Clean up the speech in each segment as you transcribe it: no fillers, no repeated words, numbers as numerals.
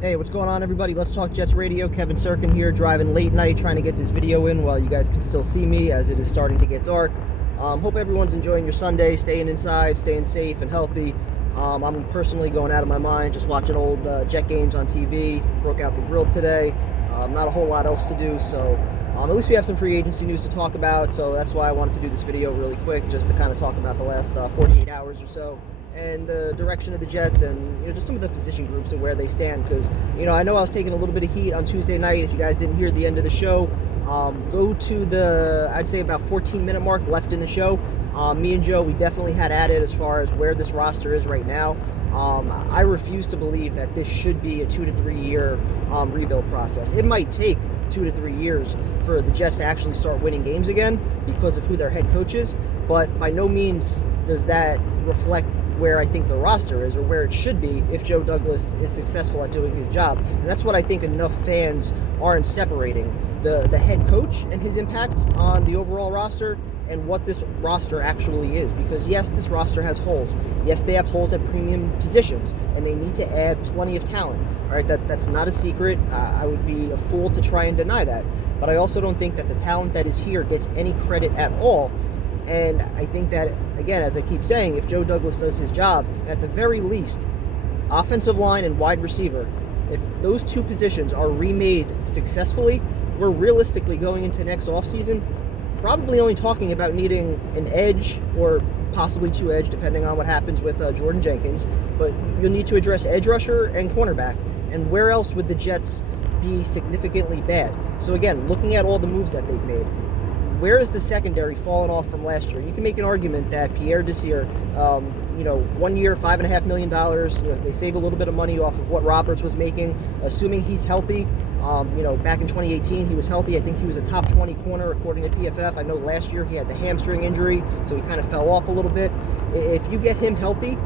Hey, what's going on, everybody? Let's Talk Jets Radio. Kevin Sirkin here, driving late night, trying to get this video in while you guys can still see me as it is starting to get dark. Hope everyone's enjoying your Sunday, staying inside, staying safe and healthy. I'm personally going out of my mind, just watching old Jet games on TV. Broke out the grill today. Not a whole lot else to do, so at least we have some free agency news to talk about. So that's why I wanted to do this video really quick, just to kind of talk about the last 48 hours or so, and the direction of the Jets, and just some of the position groups and where they stand. Because I know I was taking a little bit of heat on Tuesday night. If you guys didn't hear the end of the show, go to the, I'd say, about 14-minute mark left in the show. Me and Joe, we definitely had at it as far as where this roster is right now. I refuse to believe that this should be a 2 to 3 year rebuild process. It might take 2 to 3 years for the Jets to actually start winning games again because of who their head coach is, but by no means does that reflect where I think the roster is or where it should be if Joe Douglas is successful at doing his job. And that's what I think enough fans aren't separating the head coach and his impact on the overall roster and what this roster actually is. Because yes, this roster has holes. Yes, they have holes at premium positions, and they need to add plenty of talent. All right, that's not a secret. I would be a fool to try and deny that. But I also don't think that the talent that is here gets any credit at all. And I think that, again, as I keep saying, if Joe Douglas does his job, at the very least, offensive line and wide receiver, if those two positions are remade successfully, we're realistically going into next offseason probably only talking about needing an edge or possibly two edge, depending on what happens with Jordan Jenkins. But you'll need to address edge rusher and cornerback. And where else would the Jets be significantly bad? So again, looking at all the moves that they've made, where is the secondary fallen off from last year? You can make an argument that Pierre Desir, 1 year, $5.5 million. They save a little bit of money off of what Roberts was making, assuming he's healthy. Back in 2018, he was healthy. I think he was a top 20 corner according to PFF. I know last year he had the hamstring injury, so he kind of fell off a little bit. If you get him healthy,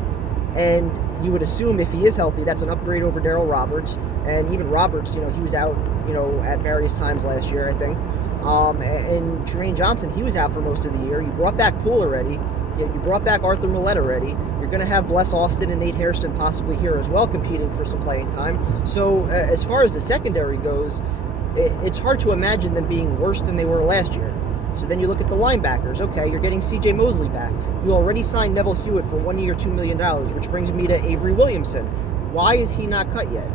and you would assume if he is healthy, that's an upgrade over Darryl Roberts. And even Roberts, he was out, at various times last year, I think. And Tremaine Johnson, he was out for most of the year. You brought back Poole already. You brought back Arthur Millette already. You're going to have Bless Austin and Nate Hairston possibly here as well, competing for some playing time. So as far as the secondary goes, it's hard to imagine them being worse than they were last year. So then you look at the linebackers. Okay, you're getting C.J. Mosley back. You already signed Neville Hewitt for 1 year, $2 million, which brings me to Avery Williamson. Why is he not cut yet?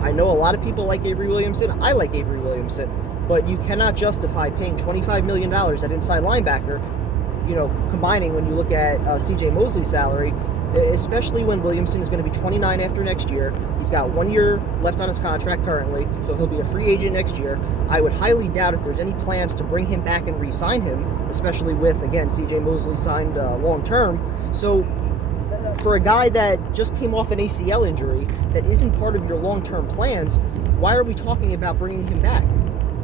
I know a lot of people like Avery Williamson. I like Avery Williamson. But you cannot justify paying $25 million at inside linebacker, combining when you look at C.J. Mosley's salary, especially when Williamson is going to be 29 after next year. He's got 1 year left on his contract currently, so he'll be a free agent next year. I would highly doubt if there's any plans to bring him back and re-sign him, especially with, again, C.J. Mosley signed long-term. So for a guy that just came off an ACL injury that isn't part of your long-term plans, why are we talking about bringing him back?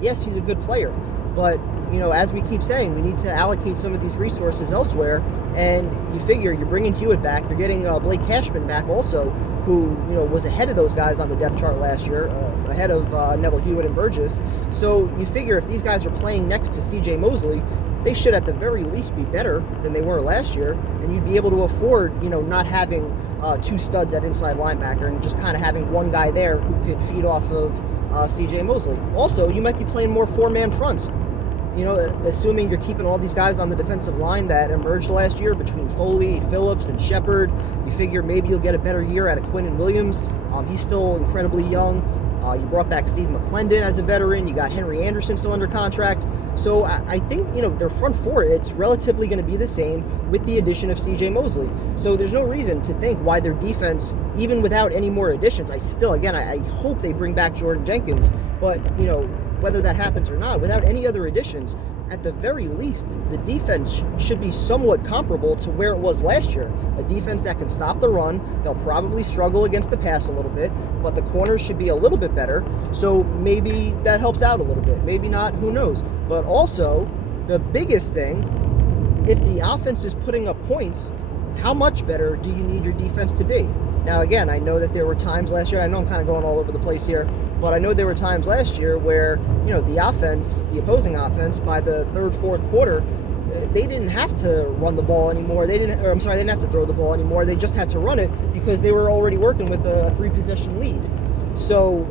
Yes, he's a good player, but as we keep saying, we need to allocate some of these resources elsewhere. And you figure you're bringing Hewitt back, you're getting Blake Cashman back also, who was ahead of those guys on the depth chart last year, ahead of Neville Hewitt and Burgess. So you figure if these guys are playing next to C.J. Mosley, they should at the very least be better than they were last year, and you'd be able to afford, not having two studs at inside linebacker and just kind of having one guy there who could feed off of C.J. Mosley. Also, you might be playing more four-man fronts. Assuming you're keeping all these guys on the defensive line that emerged last year between Foley, Phillips, and Shepard, you figure maybe you'll get a better year out of Quinnen Williams. He's still incredibly young. You brought back Steve McClendon as a veteran. You got Henry Anderson still under contract. So I think, their front four, it's relatively going to be the same with the addition of C.J. Mosley. So there's no reason to think why their defense, even without any more additions, I hope they bring back Jordan Jenkins. But, whether that happens or not, without any other additions, at the very least, the defense should be somewhat comparable to where it was last year. A defense that can stop the run. They'll probably struggle against the pass a little bit, but the corners should be a little bit better. So maybe that helps out a little bit. Maybe not, who knows. But also, the biggest thing, if the offense is putting up points, how much better do you need your defense to be? Now, again, I know that there were times last year, I know I'm kind of going all over the place here, but I know there were times last year where, the offense, the opposing offense, by the third, fourth quarter, they didn't have to run the ball anymore. They didn't have to throw the ball anymore. They just had to run it because they were already working with a 3-possession lead. So,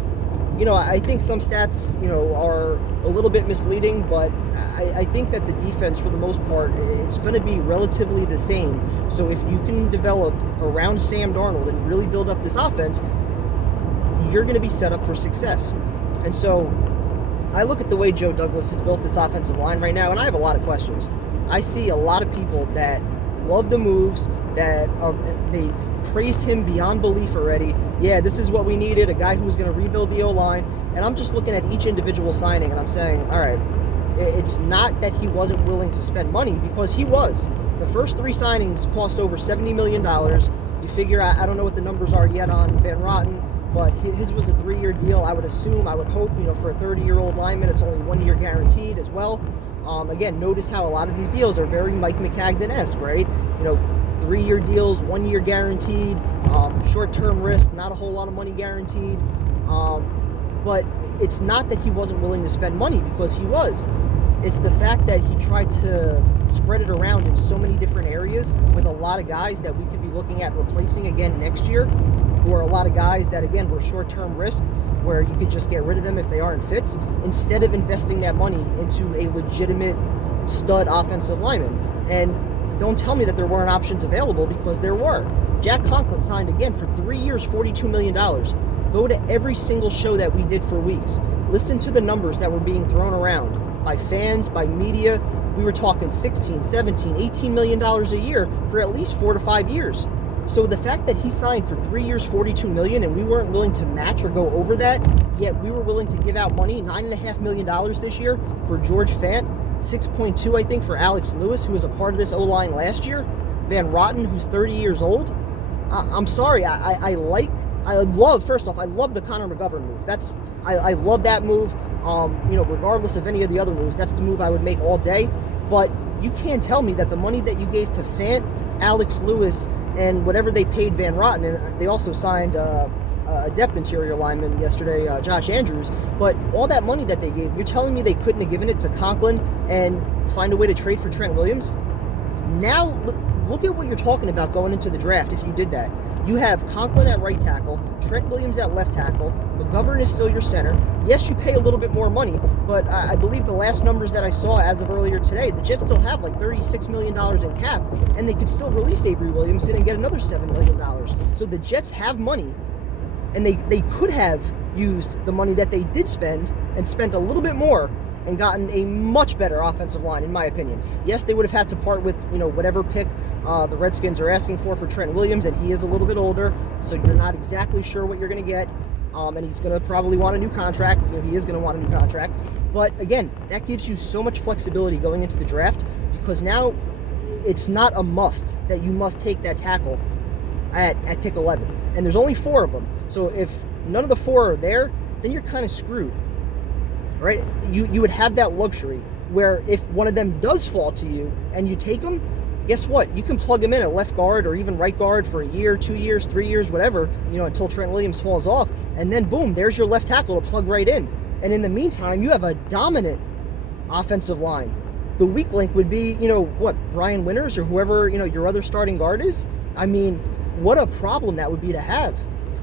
I think some stats, are a little bit misleading, but I think that the defense, for the most part, it's going to be relatively the same. So if you can develop around Sam Darnold and really build up this offense, you're going to be set up for success. And so I look at the way Joe Douglas has built this offensive line right now, and I have a lot of questions. I see a lot of people that love the moves, that they've praised him beyond belief already. Yeah, this is what we needed, a guy who's going to rebuild the O-line. And I'm just looking at each individual signing, and I'm saying, all right, it's not that he wasn't willing to spend money, because he was. The first 3 signings cost over $70 million. You figure, I don't know what the numbers are yet on Van Rotten, but his was a 3-year deal. I would hope, for a 30-year-old lineman, it's only 1 year guaranteed as well. Again, notice how a lot of these deals are very Mike McCagden-esque, right? 3-year deals, 1 year guaranteed, short-term risk, not a whole lot of money guaranteed. But it's not that he wasn't willing to spend money, because he was. It's the fact that he tried to spread it around in so many different areas with a lot of guys that we could be looking at replacing again next year, who are a lot of guys that, again, were short-term risk, where you could just get rid of them if they aren't fits, instead of investing that money into a legitimate stud offensive lineman. And don't tell me that there weren't options available, because there were. Jack Conklin signed again for 3 years, $42 million. Go to every single show that we did for weeks. Listen to the numbers that were being thrown around by fans, by media. We were talking $16, $17, $18 million a year for at least 4 to 5 years. So the fact that he signed for 3 years, $42 million, and we weren't willing to match or go over that, yet we were willing to give out money, $9.5 million this year for George Fant, 6.2, I think, for Alex Lewis, who was a part of this O-line last year, Van Rotten, who's 30 years old. I'm sorry, I love the Connor McGovern move. I love that move. Regardless of any of the other moves, that's the move I would make all day. But you can't tell me that the money that you gave to Fant, Alex Lewis, and whatever they paid Van Rotten, and they also signed a depth interior lineman yesterday, Josh Andrews, but all that money that they gave, you're telling me they couldn't have given it to Conklin and find a way to trade for Trent Williams? Now, look at what you're talking about going into the draft if you did that. You have Conklin at right tackle, Trent Williams at left tackle, McGovern is still your center. Yes, you pay a little bit more money, but I believe the last numbers that I saw as of earlier today, the Jets still have like $36 million in cap, and they could still release Avery Williamson and get another $7 million. So the Jets have money, and they could have used the money that they did spend and spent a little bit more and gotten a much better offensive line, in my opinion. Yes, they would have had to part with, whatever pick the Redskins are asking for Trent Williams, and he is a little bit older, so you're not exactly sure what you're going to get. And he's going to probably want a new contract. He is going to want a new contract. But again, that gives you so much flexibility going into the draft, because now it's not a must that you must take that tackle at pick 11. And there's only 4 of them. So if none of the 4 are there, then you're kind of screwed. Right? You would have that luxury where if one of them does fall to you and you take them, guess what? You can plug him in at left guard or even right guard for a year, 2 years, 3 years, whatever, until Trent Williams falls off. And then boom, there's your left tackle to plug right in. And in the meantime, you have a dominant offensive line. The weak link would be, Brian Winters or whoever, your other starting guard is. I mean, what a problem that would be to have.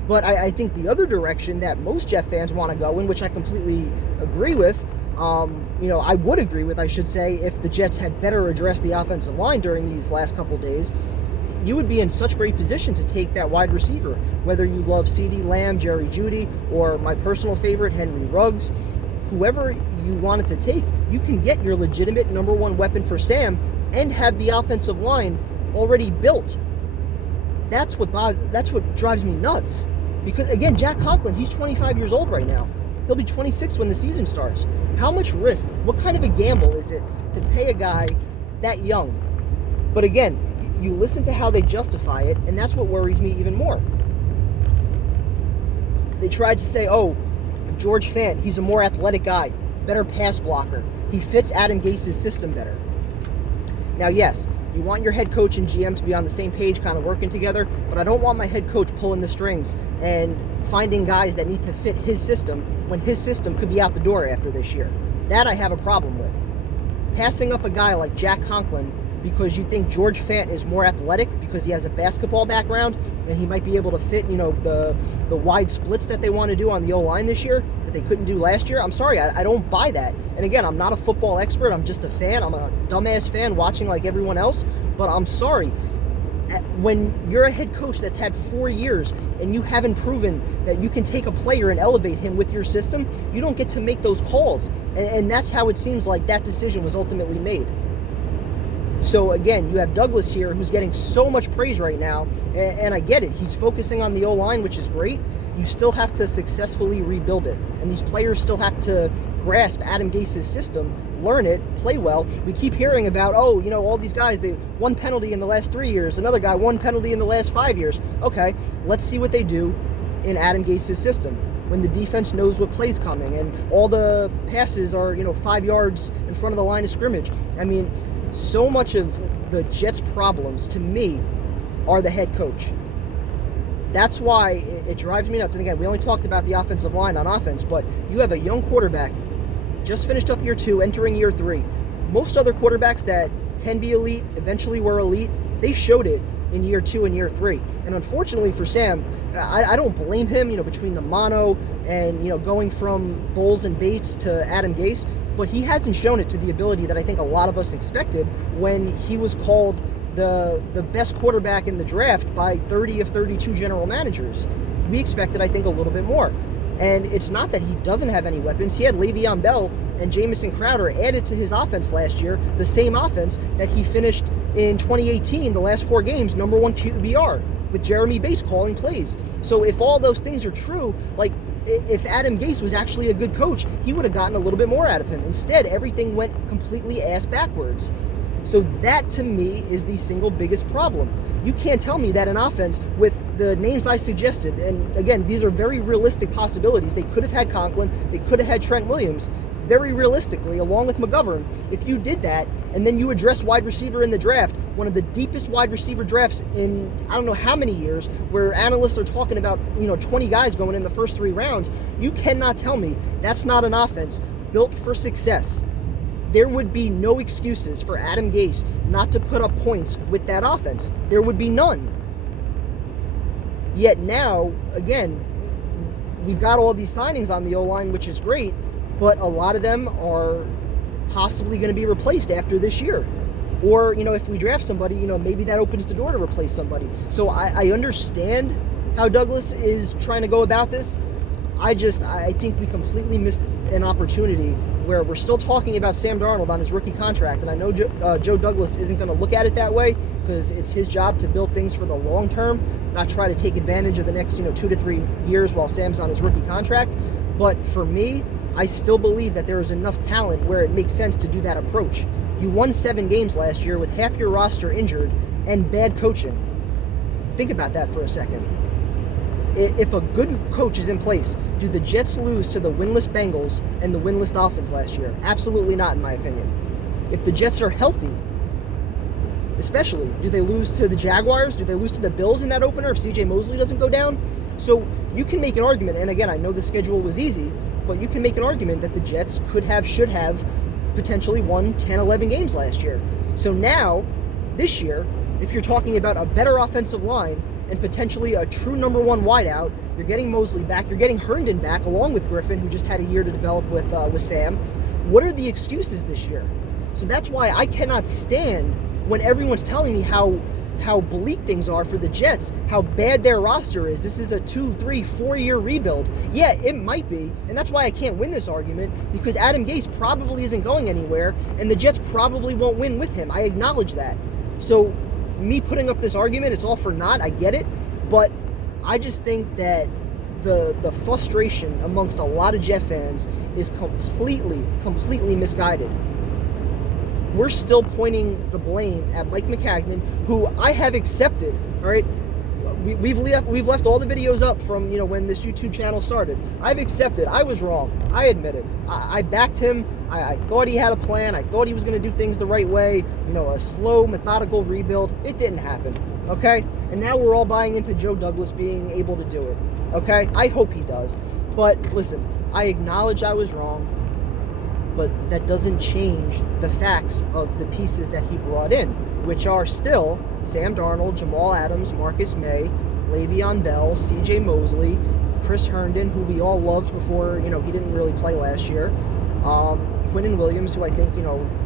But I think the other direction that most Jet fans want to go in, which I completely agree with, I would agree with, I should say, if the Jets had better addressed the offensive line during these last couple days, you would be in such great position to take that wide receiver, whether you love CeeDee Lamb, Jerry Jeudy, or my personal favorite, Henry Ruggs. Whoever you wanted to take, you can get your legitimate number 1 weapon for Sam and have the offensive line already built. That's what drives me nuts. Because, again, Jack Conklin, he's 25 years old right now. He'll be 26 when the season starts. How much risk? What kind of a gamble is it to pay a guy that young? But again, you listen to how they justify it, and that's what worries me even more. They tried to say, George Fant, he's a more athletic guy, better pass blocker. He fits Adam Gase's system better. Now, yes, you want your head coach and GM to be on the same page, kind of working together, but I don't want my head coach pulling the strings and finding guys that need to fit his system when his system could be out the door after this year. That I have a problem with. passing up a guy like Jack Conklin because you think George Fant is more athletic because he has a basketball background and he might be able to fit, the wide splits that they want to do on the O-line this year that they couldn't do last year. I'm sorry, I don't buy that. And again, I'm not a football expert. I'm just a fan. I'm a dumbass fan watching like everyone else. But I'm sorry. When you're a head coach that's had 4 years and you haven't proven that you can take a player and elevate him with your system, you don't get to make those calls. And that's how it seems like that decision was ultimately made. So again, you have Douglas here who's getting so much praise right now, and I get it. He's focusing on the O-line, which is great. You still have to successfully rebuild it, and these players still have to grasp Adam Gase's system, learn it, play well. We keep hearing about, all these guys, they one penalty in the last 3 years, another guy one penalty in the last 5 years. Okay, let's see what they do in Adam Gase's system when the defense knows what play's coming and all the passes are 5 yards in front of the line of scrimmage. I mean, so much of the Jets' problems, to me, are the head coach. That's why it drives me nuts. And again, we only talked about the offensive line on offense, but you have a young quarterback, just finished up year 2, entering year 3. Most other quarterbacks that can be elite, eventually were elite, they showed it in year 2 and year 3. And unfortunately for Sam, I don't blame him, between the mono and, going from Bowles and Bates to Adam Gase, but he hasn't shown it to the ability that I think a lot of us expected when he was called the best quarterback in the draft by 30 of 32 general managers. We expected, I think, a little bit more. And it's not that he doesn't have any weapons. He had Le'Veon Bell and Jamison Crowder added to his offense last year, the same offense that he finished in 2018, the last 4 games, number 1 QBR, with Jeremy Bates calling plays. So if all those things are true, if Adam Gase was actually a good coach, he would have gotten a little bit more out of him. Instead, everything went completely ass backwards. So that, to me, is the single biggest problem. You can't tell me that an offense with the names I suggested, and again, these are very realistic possibilities. They could have had Conklin, they could have had Trent Williams, very realistically, along with McGovern. If you did that, and then you addressed wide receiver in the draft, one of the deepest wide receiver drafts in I don't know how many years, where analysts are talking about 20 guys going in the first 3 rounds, you cannot tell me that's not an offense built for success. There would be no excuses for Adam Gase not to put up points with that offense. There would be none. Yet now, again, we've got all these signings on the O-line, which is great, but a lot of them are possibly going to be replaced after this year. Or, if we draft somebody, maybe that opens the door to replace somebody. So I understand how Douglas is trying to go about this. I think we completely missed an opportunity where we're still talking about Sam Darnold on his rookie contract. And I know Joe Douglas isn't going to look at it that way because it's his job to build things for the long term, not try to take advantage of the next 2 to 3 years while Sam's on his rookie contract. But for me, I still believe that there is enough talent where it makes sense to do that approach. You won 7 games last year with half your roster injured and bad coaching. Think about that for a second. If a good coach is in place, do the Jets lose to the winless Bengals and the winless Dolphins last year? Absolutely not, in my opinion. If the Jets are healthy, especially, do they lose to the Jaguars? Do they lose to the Bills in that opener if CJ Mosley doesn't go down? So you can make an argument, and again, I know the schedule was easy, but you can make an argument that the Jets should have potentially won 10, 11 games last year. So now, this year, if you're talking about a better offensive line and potentially a true number 1 wideout, you're getting Mosley back, you're getting Herndon back along with Griffin, who just had a year to develop with Sam. What are the excuses this year? So that's why I cannot stand when everyone's telling me how bleak things are for the Jets, how bad their roster is. This is a 2, 3, 4 year rebuild. Yeah, it might be, and that's why I can't win this argument, because Adam Gase probably isn't going anywhere, and the Jets probably won't win with him. I acknowledge that. So me putting up this argument, it's all for naught. I get it, but I just think that the frustration amongst a lot of Jet fans is completely misguided. We're still pointing the blame at Mike Maccagnan, who I have accepted. All right, we've left all the videos up from when this YouTube channel started. I've accepted. I was wrong. I admit it. I backed him. I thought he had a plan. I thought he was going to do things the right way. A slow, methodical rebuild. It didn't happen. Okay, and now we're all buying into Joe Douglas being able to do it. Okay, I hope he does. But listen, I acknowledge I was wrong. but that doesn't change the facts of the pieces that he brought in, which are still Sam Darnold, Jamal Adams, Marcus May, Le'Veon Bell, C.J. Mosley, Chris Herndon, who we all loved before, he didn't really play last year. Quinnen Williams, who I think,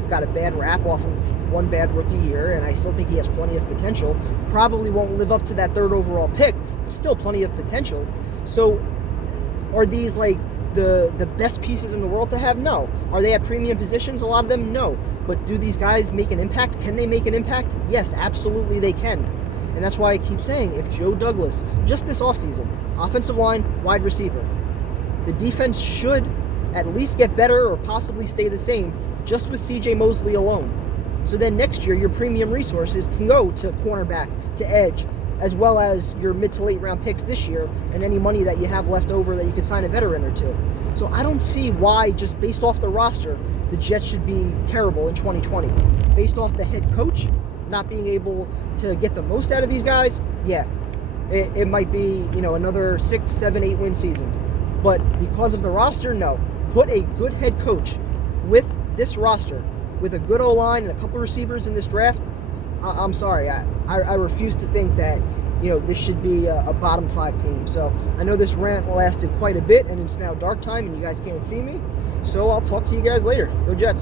got a bad rap off of one bad rookie year, and I still think he has plenty of potential. Probably won't live up to that 3rd overall pick, but still plenty of potential. So are these like the best pieces in the world to have? No. Are they at premium positions? A lot of them? No. But do these guys make an impact? Can they make an impact? Yes, absolutely they can. And that's why I keep saying, if Joe Douglas, just this offseason, offensive line, wide receiver, the defense should at least get better or possibly stay the same just with C.J. Mosley alone. So then next year, your premium resources can go to cornerback, to edge, as well as your mid to late round picks this year and any money that you have left over that you can sign a veteran or two. So I don't see why, just based off the roster, the Jets should be terrible in 2020. Based off the head coach not being able to get the most out of these guys, yeah, it might be, another 6, 7, 8 win season. But because of the roster, no. Put a good head coach with this roster, with a good O-line and a couple receivers in this draft. I'm sorry, I refuse to think that this should be a bottom 5 team. So I know this rant lasted quite a bit, and it's now dark time and you guys can't see me, so I'll talk to you guys later. Go Jets.